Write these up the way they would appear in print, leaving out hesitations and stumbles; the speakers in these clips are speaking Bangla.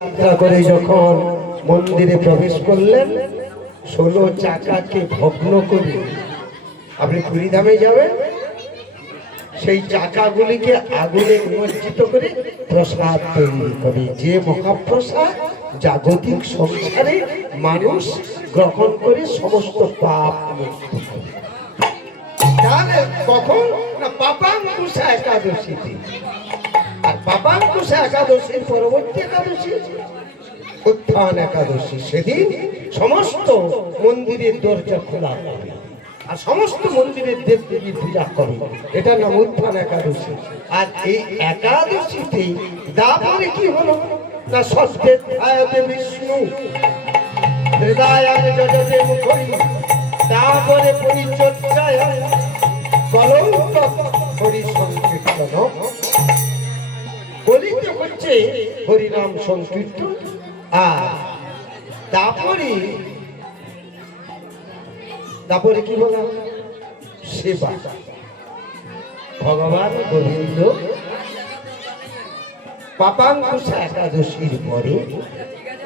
যাত্রা করে যখন মন্দিরে প্রবেশ করলেন 16 চাকাকে ভগ্ন করে আপনি পুরীধামে যাবেন, সেই চাকাগুলিকে আগুনে নিমজ্জিত করে প্রসাদ তৈরি করে, যে মহাপ্রসাদ জাগতিক সংসারে মানুষ গ্রহণ করে সমস্ত পাপ মুক্ত করে। তাহলে কখন না পাপাঙ্কুশা একাদশীতে, আর পাপাঙ্কুশা একাদশীর পরবর্তী একাদশী উত্থান একাদশী। সেদিন সমস্ত মন্দিরের দরজা খোলা হবে আর সমস্ত মন্দিরের দেব দেবী পূজা করে, এটার নাম উত্থান একাদশী। আর এই একাদশীতে তারপরে কি হলো না সস্তেধ্যায়তে বিষ্ণু হৃদয়ায় যজতে মুখরি, তারপরে পরিচর্যায় কলঙ্ক হরি সংকীর্তন, বলিতে হচ্ছে হরিনাম সংকীর্তন। আর তারপরে কি বলা সেবা। ভগবান গোবিন্দ পাপাঙ্কুশা একাদশীর পরে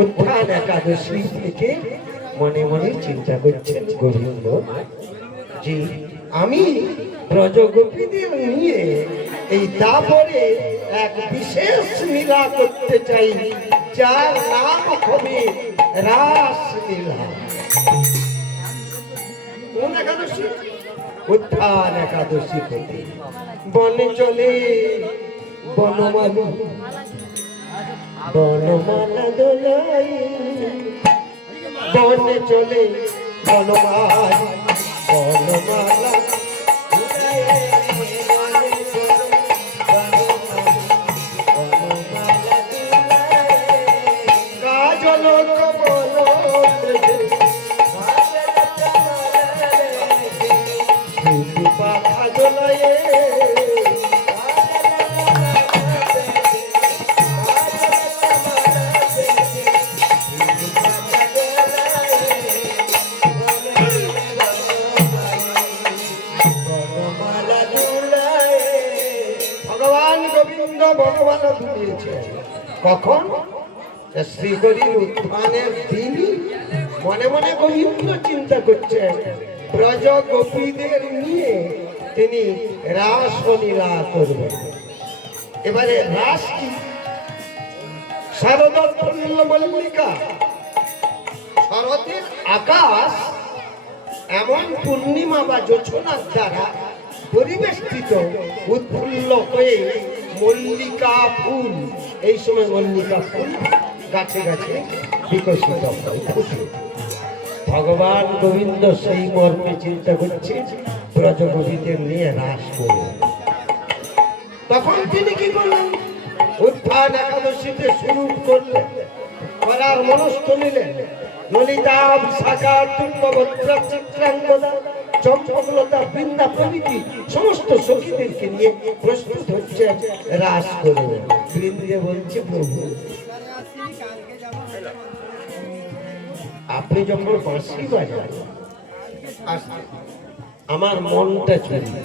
উত্থান একাদশী থেকে মনে মনে চিন্তা করছেন গোবিন্দ যে আমি ব্রজগোপীদের নিয়ে এই তারপরে এক বিশেষ লীলা করতে চাই, যার নাম হবে রাস লীলা। কোন একাদশী? উত্থান একাদশী থেকে বনে চলে বনমালী, বনমালা দোলাই, বনে চলে বনমালী, বনমালা কখন শ্রীহরির উত্থানের দিন মনে মনে গোবিন্দ চিন্তা করছেন ব্রজ গোপীদের নিয়ে তিনি রাস লীলা করবেন। এবারে রাস কি? শারদর পূর্ণ মল্লিকা, শরতের আকাশ এমন পূর্ণিমা বা জোছনার দ্বারা পরিবেষ্টিত, উৎফুল্ল হয়ে মল্লিকা ফুল, এই সময় মল্লিকা ফুল গাছে গাছে বিকশিত হয়। ভগবান গোবিন্দ সেই মর্মে চিন্তা করছে ব্রজগোপীদের নিয়ে রাস করবে। তখন তিনি কি করলেন? উত্থান একাদশীতে শুরু করলেন, করার মনস্থ নিলেন। ললিতাভ শাখা তুঙ্গভদ্রা চিত্রাঙ্গদা চম্পকলতা বৃন্দা প্রভৃতি সমস্ত সখীদেরকে নিয়ে প্রস্তুত হচ্ছে রাস করবে। বৃন্দে বলছে প্রভু আপনি যখন বাঁশি বাজান আমার মনটা চলে,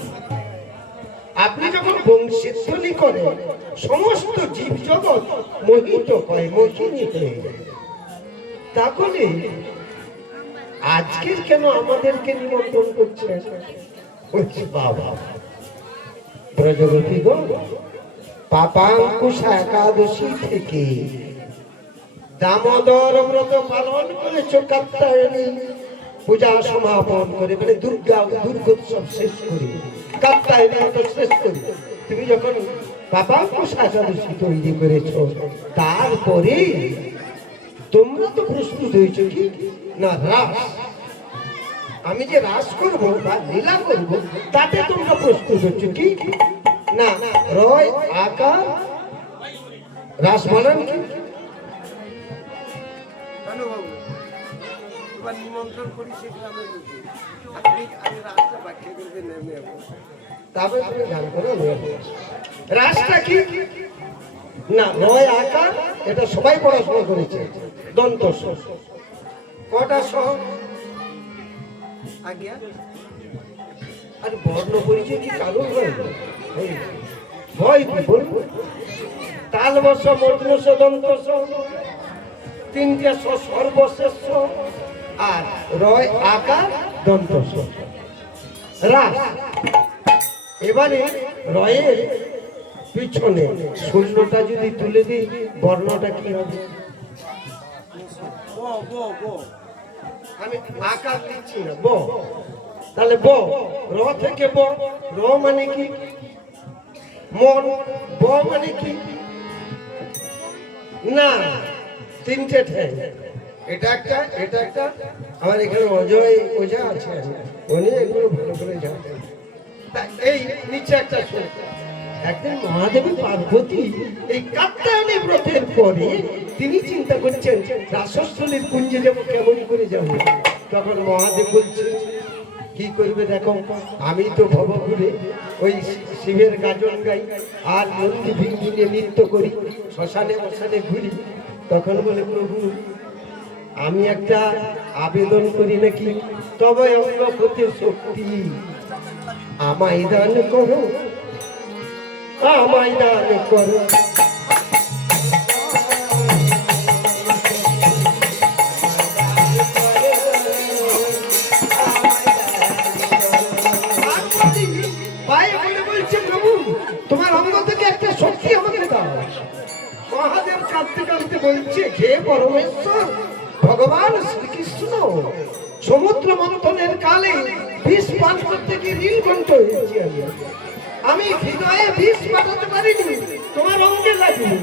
আপনি যখন বংশীধ্বনি করেন সমস্ত জীব জগৎ মোহিত হয়, মোহিনী হয়ে যায়। তাহলে আজকের কেন আমাদেরকে নিমন্ত্রণ করছেন? বাবা ব্রজগোপী গো, পাপাঙ্কুশা একাদশী থেকে দামোদর ব্রত পালন করে কাত্যায়নী পূজা সমাপন করে, মানে দুর্গোৎসব শেষ করি, কাত্যায়নী শেষ করি, তুমি যখন পাপাঙ্কুশা একাদশী তৈরি করেছ, তারপরে তোমরা তো প্রস্তুত হয়েছ কি না রাস, আমি যে রাস করবো বা লীলা করবো তাতে তোমরা প্রস্তুত হচ্ছে কি না? রয় আকার রাস বানান কি? রাসটা কি না? রয় আকার, এটা সবাই পড়াশোনা করেছে, দন্ত কটা সহ আজ্ঞা, আর বর্ণ পরিচয় কি কারণ ভয় কি বলবো? তাল বর্ষ মূর্ধন্য দন্ত তিনটে সর্বশেষ আর রয় আকার দন্ত রাস। এবারে রয়ের পিছনে শূন্যটা যদি তুলে দিই বর্ণটা কি হবে? আমি আকার দিচ্ছি না, ব। তাহলে ব, র থেকে ব, র মানে কি মন, ব মানে কি না, তিনটে ঠ্যাং। এটা একটা, এটা একটা। আমার এখানে অজয় ওঝা আছে, উনি এগুলো ভালো করে জানেন। এই নিচে একটা শুনে, একদিন মহাদেব পার্বতী এই কাত্যায়নী ব্রতের পরে তিনি চিন্তা করছেন রাসস্থলীর কুঞ্জে যাবো, কেমন করে যাবো। তখন মহাদেব বলছে কি করবে দেখো, আমি তো ভবঘুরে ওই শিবের গাজন গাই আর নন্দী ভিঙ্গিনে নৃত্য করি, শ্মশানে মশানে ঘুরি। তখন বলে প্রভু আমি একটা আবেদন করি নাকি, তবে অঙ্গ হতে শক্তি আমায় দান করো, আমায় দান করো। তোমার অঙ্গ থেকে একটা শক্তি আমাকে দাও। মহাদেব কাঁদতে কাঁদতে বলছে হে পরমেশ্বর ভগবান শ্রীকৃষ্ণ সমুদ্র মন্থনের কালে বিষ পান করতে গিয়ে নীলকণ্ঠ হয়েছি। আমি হৃদয়ে বিষ পাঠাতে পারিনি, তোমার অঙ্গে লাগেনি।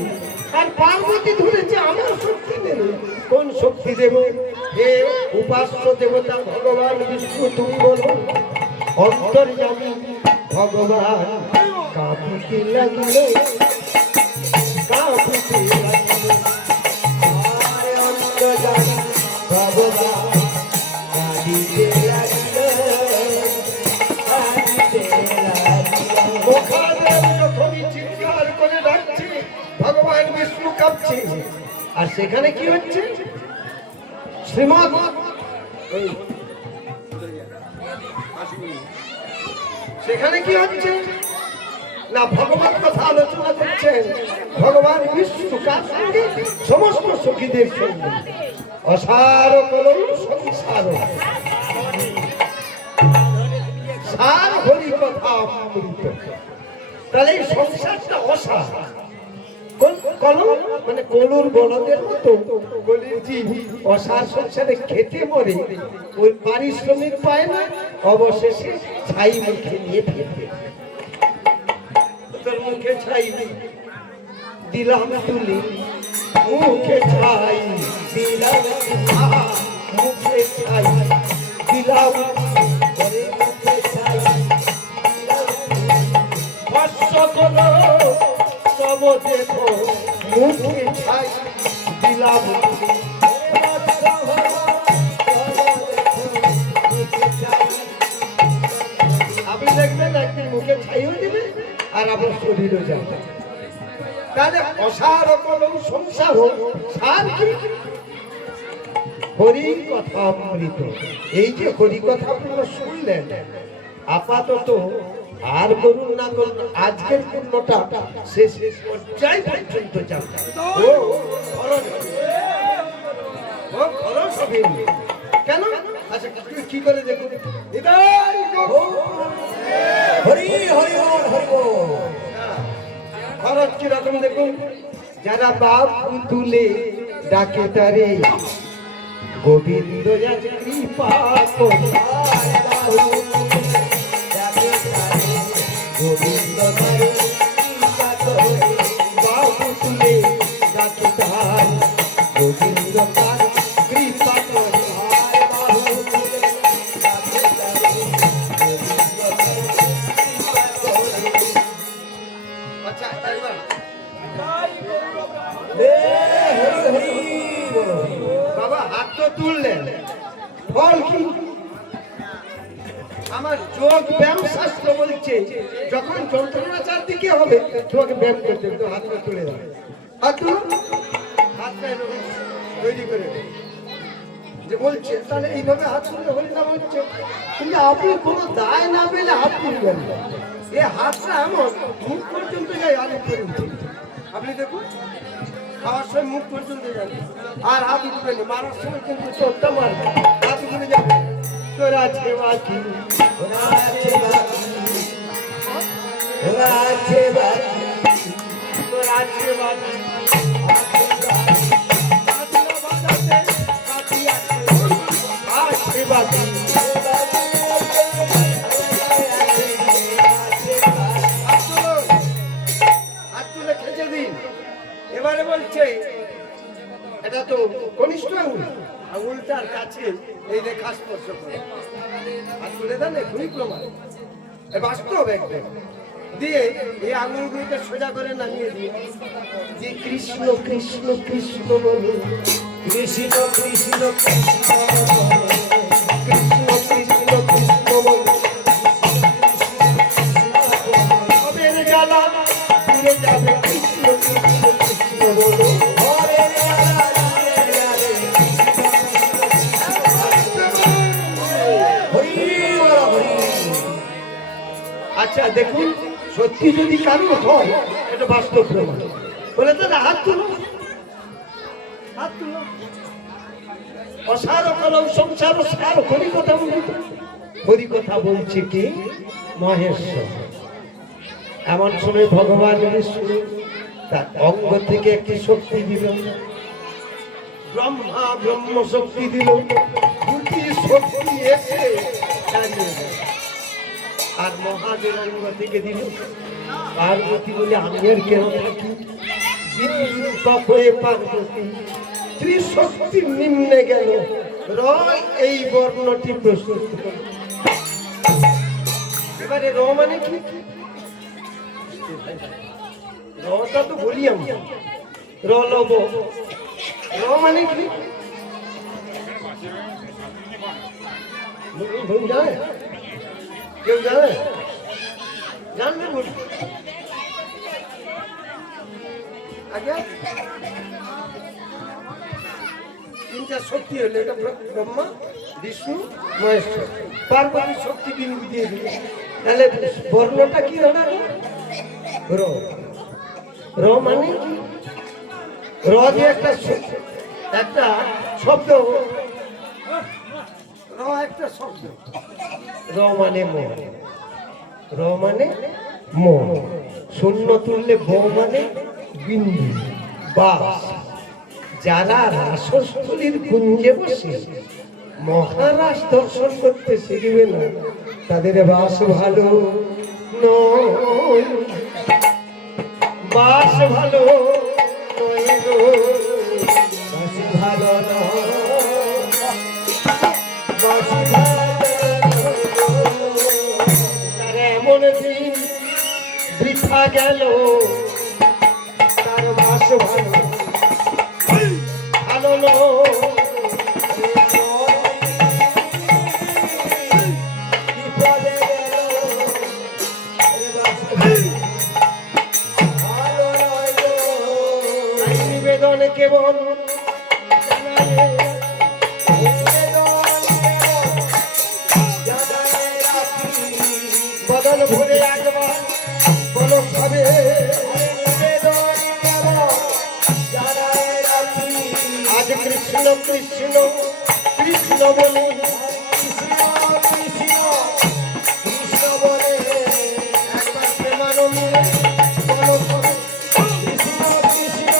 আর পার্বতী ধরেছে আমার শক্তি দেবে। কোন শক্তি দেব? হে উপাস্য দেবতা ভগবান বিষ্ণু, তুমি বলো। অন্তর্যামী ভগবান কাঁপিতে লাগলো, কাঁপিতে লাগলো। অন্তর্যামী ভগবান কাঁপিতে লাগলো, কাঁপিতে লাগলো। মহাদেব যখনই চিৎকার করে ডাকছে ভগবান বিষ্ণু কাঁপছে। আর সেখানে কি হচ্ছে? শ্রীমৎ সেখানে কি হচ্ছে না, ভগবান কথা আলোচনা করছেন। ভগবান বিষ্ণু কার সঙ্গে? সমস্ত সখীদের সঙ্গে। অসার কলম সংসার, সার হরি কথা অমৃত। তাহলে এই সংসারটা অসার। কলম মানে কলুর বলদের মতো কলির জীব অসার সংসারে খেতে মরে, ওই পারিশ্রমিক পায় না, অবশেষে ছাই মুখে নিয়ে ফেলবে। তোর মুখে ছাই দিলাম তুলি, মুখে ছাই দিলাম, মুখে ছাই দিলাম, মুখে ছাই ভস্য করো তব দেখো, মুখে ছাই দিলাম। আপনি দেখবেন একদিন মুখে ছাইও দিবে আর আপনার শরীরও যাবে। তাহলে অসার কলম সংসার সার কি? হরি কথা অমৃত। এই যে হরি কথা আপনারা শুনলেন, আপাতত আর করুন না করুন আজকের পূর্ণটা শেষ পর্যায় পর্যন্ত যাবে। কেন? আচ্ছা কি করে দেখুন, খরচ কিরকম দেখুন। যারা বাপ তুলে ডাকে তারে গোবিন্দ আজ কৃপা গোবিন্দ বাবু তুলে ডাকে তার গোবিন্দ তার কৃপা করে। বাবা হাত তো তুললেন, ফল কি? আমার যোগ ব্যায়াম শাস্ত্র বলছে যখন যন্ত্রণা চারদিকে হবে তোমাকে ব্যায়াম করতে হবে, হাতটা তুলে দাও। হাত তুলো, হাতটা তৈরি করে যে বলছে, তাহলে এইভাবে হাত তুললে হলে না হচ্ছে। কিন্তু আপনি কোনো দায় না পেলে হাত তুলবেন না। এই হাতটা এমন মুখ পর্যন্ত যায়, আগে পর্যন্ত। আপনি দেখুন খাওয়ার সময় মুখ পর্যন্ত যাবে আর হাত উঠবে না, মারার সময় কিন্তু চোখটা মারবে, হাত উঠে যাবে। তোর আছে বাকি, তোরা আছে বাকি, তোরা আছে বাকি, তোরা আছে বাকি, আছে বাকি। এবারে বলছে এটা তো কনিষ্ঠ আঙুল, আঙুলটার কাছে এই রেখা স্পর্শ করে আর তুলে দেন, এখনই প্রমাণ বাস্তব একদম। দিয়ে এই আঙুলগুলোকে সোজা করে নামিয়ে দিয়ে যে কৃষ্ণ কৃষ্ণ কৃষ্ণ বলে, কৃষ্ণ কৃষ্ণ কৃষ্ণ কৃষ্ণ কৃষ্ণ কৃষ্ণ বলে কবের জ্বালা ফিরে যাবে, কৃষ্ণ কৃষ্ণ কৃষ্ণ বলে। আচ্ছা দেখুন, সত্যি যদি কারো হয় এটা বাস্তব প্রমাণ। বলে তাহলে হাত তুলো, হাত তুলো। অসার কলম সংসার সার হরি কথা বলতে, হরি কথা বলছে কি মহেশ্বর। এমন সময় ভগবান বিষ্ণু তার অঙ্গ থেকে একটি শক্তি দিল, ব্রহ্মা ব্রহ্ম শক্তি দিল, দুটি শক্তি এসে দাঁড়িয়ে গেল। আর মহাদেব অঙ্গ থেকে দিল পার্বতী বলে আমি আর কেন থাকি, বিদ্যুৎ হয়ে পার্বতী ত্রিশক্তি নিম্নে গেল, রয় এই বর্ণটি প্রস্তুত করল। এবারে র মানে কি, রটা তো বলি আমি, র লব, র মানে কি জানে, কেউ জানে, জানবে বলি আগে তিনটা শক্তি হলো, এটা ব্রহ্মা বিষ্ণু মহেশ্বর, পার্বতী শক্তি বিন্দু দিয়ে দিল। তাহলে বর্ণটা কি হলো, র। র মানে কি, র দিয়ে একটা শব্দ, র একটা শব্দ, র মানে মন, র মানে মন, শূন্য তুললে ব মানে বিন্দু বাস। যারা রাসস্থলীর কুঞ্জে বসে মহারাজ দর্শন করতে শিখবে না, তাদের বাস ভালো নয়, বাস ভালো নয় গো, বাস ভালো নয়, বাস ভালো। তার এমন দিন বৃথা গেল, তার বাস ভালো ভালো নয়। নিবেদন কেবল বদল ভরে একবার বলো ভাবে, আজ কৃষ্ণ কৃষ্ণ কৃষ্ণ বলে, কৃষ্ণ কৃষ্ণ কৃষ্ণ বলে একবার প্রেমানন্দে বলো কৃষ্ণ কৃষ্ণ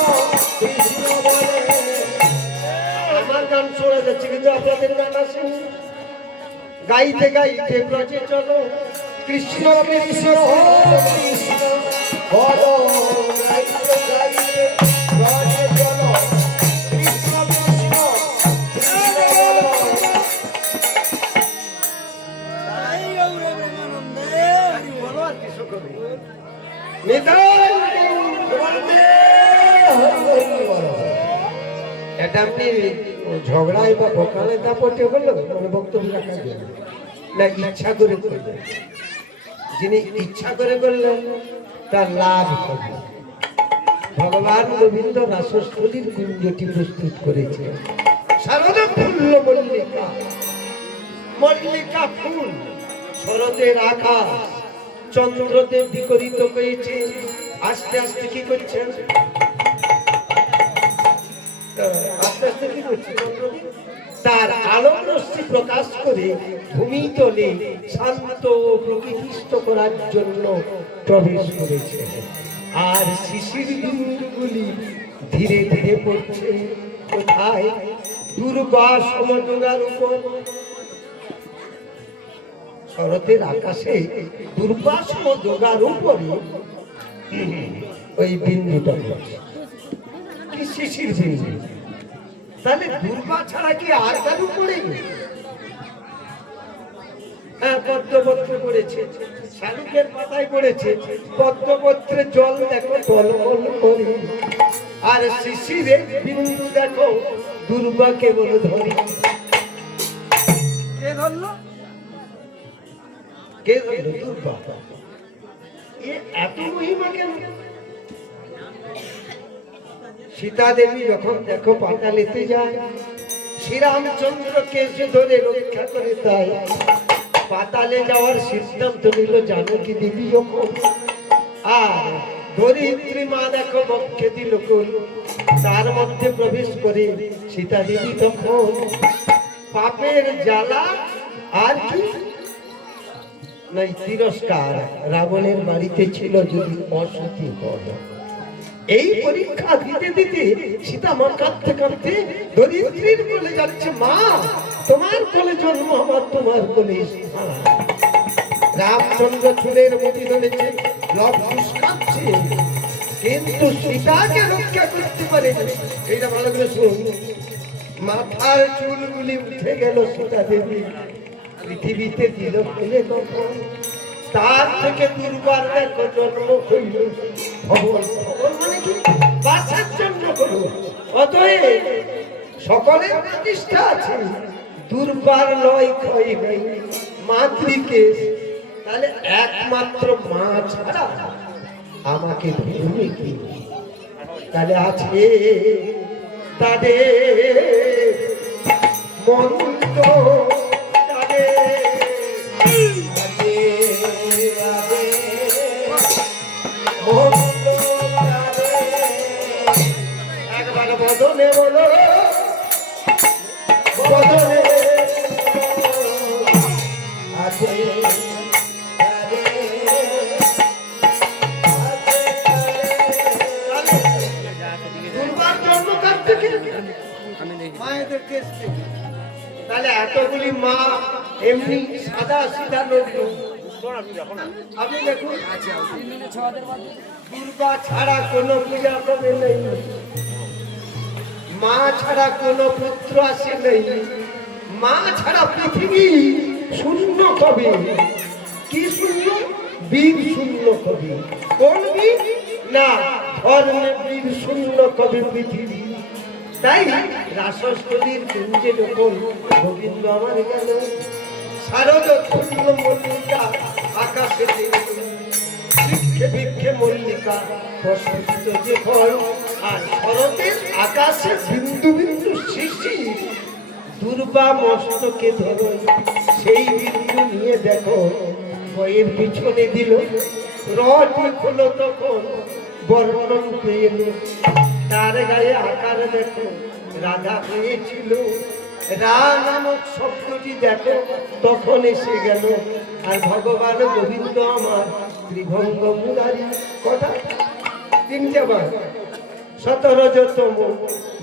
কৃষ্ণ বলে। আমার গান শোনা যাচ্ছে কিন্তু আপনাদের গান আসেনি, গাইতে গাইতে ব্রজে চলো, কৃষ্ণ কৃষ্ণ কৃষ্ণ বলো, গাইতে গাইতে ব্রজে চলো, কৃষ্ণ কৃষ্ণ কৃষ্ণ বলো। বলো আর কিছু কবি এটা আপনি ঝগড়ায় বা ভোকালে দাপটে হলো মানে বক্তব্য রাখা যাবে না, ইচ্ছা করে করলেন। যিনি ইচ্ছা করে করলেন তার লাভ হবে। ভগবান গোবিন্দ রাসস্থলীর কুঞ্জটি প্রস্তুত করেছে, শারদা ফুল্ল মল্লিকা, মল্লিকা ফুল, শরতের আকাশ, চন্দ্রদেব বিকরিত হয়েছে। আস্তে আস্তে কি করছেন, আস্তে আস্তে কি করছে? তার আলোক রশ্মি প্রকাশ করে ভূমিতলে শান্ত ও প্রকৃতিস্থ করার জন্য প্রবেশ করেছে। আর শিশির বিন্দুগুলি ধীরে ধীরে পড়ছে কোথায়? দুর্বা সমডোগার উপর। শরতের আকাশে দুর্বা সমডোগার উপরে ওই বিন্দুটা পড়ছে। কি শিশির বিন্দু? তাহলে দুর্বা ছাড়া কি আর কারু পড়ে? হ্যাঁ, পদ্মপত্র পড়েছে, শালুকের পাতায় পড়েছে। পদ্মপত্রে জল দেখো টলমল করে, আর শিশিরের বিন্দু দেখো দুর্বা কেবল ধরে। কে ধরলো? কে ধরলো? দুর্বা। এত মহিমা কেন? সীতা দেবী যখন দেখো পাতালেতে যায়, শ্রীরামচন্দ্রকে এসে ধরে রক্ষা করে, তাই পাতালে যাওয়ার সিদ্ধান্ত নিল জানকী দেবী যখন। আর ধরিত্রী মা দেখো বক্ষে দিল কোল, তার মধ্যে প্রবেশ করে সীতা দেবী তখন পাপের জ্বালা আর কি নাই তিরস্কার রাবণের বাড়িতে ছিল যদি অসতী হয়। এই পরীক্ষা দিতে দিতে সীতা মা কাঁদতে কাঁদতে ধরিত্রীর কোলে যাচ্ছে। মা, তোমার কোলে জন্ম আমার, তোমার কোলে স্থান। রামচন্দ্র চুলের মুঠি ধরেছে, লব ফুসকাচ্ছে, কিন্তু সীতাকে রক্ষা করতে পারে। এইটা ভালো করে শুনুন। মাথার চুলগুলি উঠে গেল সীতা দেবী, পৃথিবীতে দিল ফেলে কখন। তার থেকে দুর্বার দেখো জন্ম হইল। ভগবান মানে কি? বাঁচার জন্য হলো। অতএব সকলের প্রতিষ্ঠা আছে, দুর্বার লয় ক্ষয় হয় মাতৃকে। তাহলে একমাত্র মা ছাড়া আমাকে ধরবে কি? তাহলে আছে তাদের মন্ত্র, একবার বদনে বলো, বদনে আছে দুর্বার জন্ম কার থেকে? মায়েদের কেস থেকে। তাহলে এতগুলি মা এমনি সাদা সিধা লোক। আপনি দেখুন, দুর্গা ছাড়া কোনো পূজা কবে নেই, মা ছাড়া কোনো পুত্র আসে নেই, মা ছাড়া পৃথিবী শূন্য কবে? কি শূন্য? বীর শূন্য কবে? কোন বীর? না, ধর্মে বীর শূন্য কবে পৃথিবী। তাই রাসস্থলীর কুঞ্জে যখন গোবিন্দ আমার গেল, শারদ পূর্ণ মল্লিকা আকাশে ভিক্ষে ভিক্ষে মল্লিকা প্রস্ফুটিত যে ফল, আর শরতের আকাশে বিন্দু বিন্দু শিশির দুর্বা মস্তকে ধরো। সেই বিন্দু নিয়ে দেখো বইয়ের পিছনে দিল, রটি হলো তখন বর্ণন পেল। তার গায়ে আকার দেখো রাধা হয়েছিল, রা নামক শব্দটি দেখো তখন এসে গেল। আর ভগবান গোবিন্দ আমার ত্রিভঙ্গ মুরারি। কটা? তিনটে বার। 17তম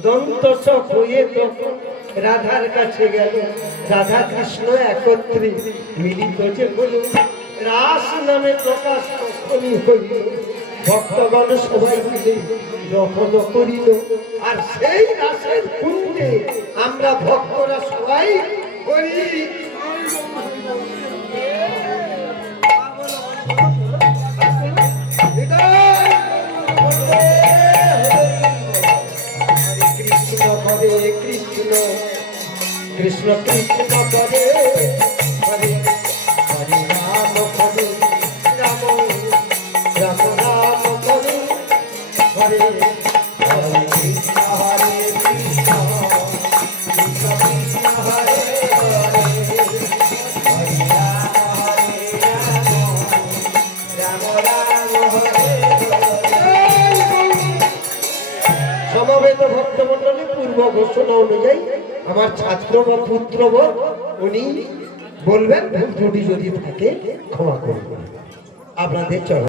দন্ত হয়ে তখন রাধার কাছে গেল। রাধা কৃষ্ণ একত্রে মিলিত যে হলো, রাস নামে প্রকাশ তখনই হইল। ভক্তগণ সবাই মিলে দখল করিল, আর সেই রাসের কুণ্ডে আমরা ভক্তরা সবাই করি। কৃষ্ণ পদে কৃষ্ণ, কৃষ্ণ কৃষ্ণ পদে হরে, হরে রাম পদে রাম, রাম রাম পদে হরে, হরে কৃষ্ণ হরে কৃষ্ণ, কৃষ্ণ কৃষ্ণ হরে হরে, হরে রাম রাম হরে হরে। সমবেত ভক্তমণ্ডলী পূর্ব আলোচনা অনুযায়ী আমার ছাত্র বা পুত্রবর উনি বলবেন, ভুল ত্রুটি যদি থাকে ক্ষমা করবেন। আপনাদের চলো।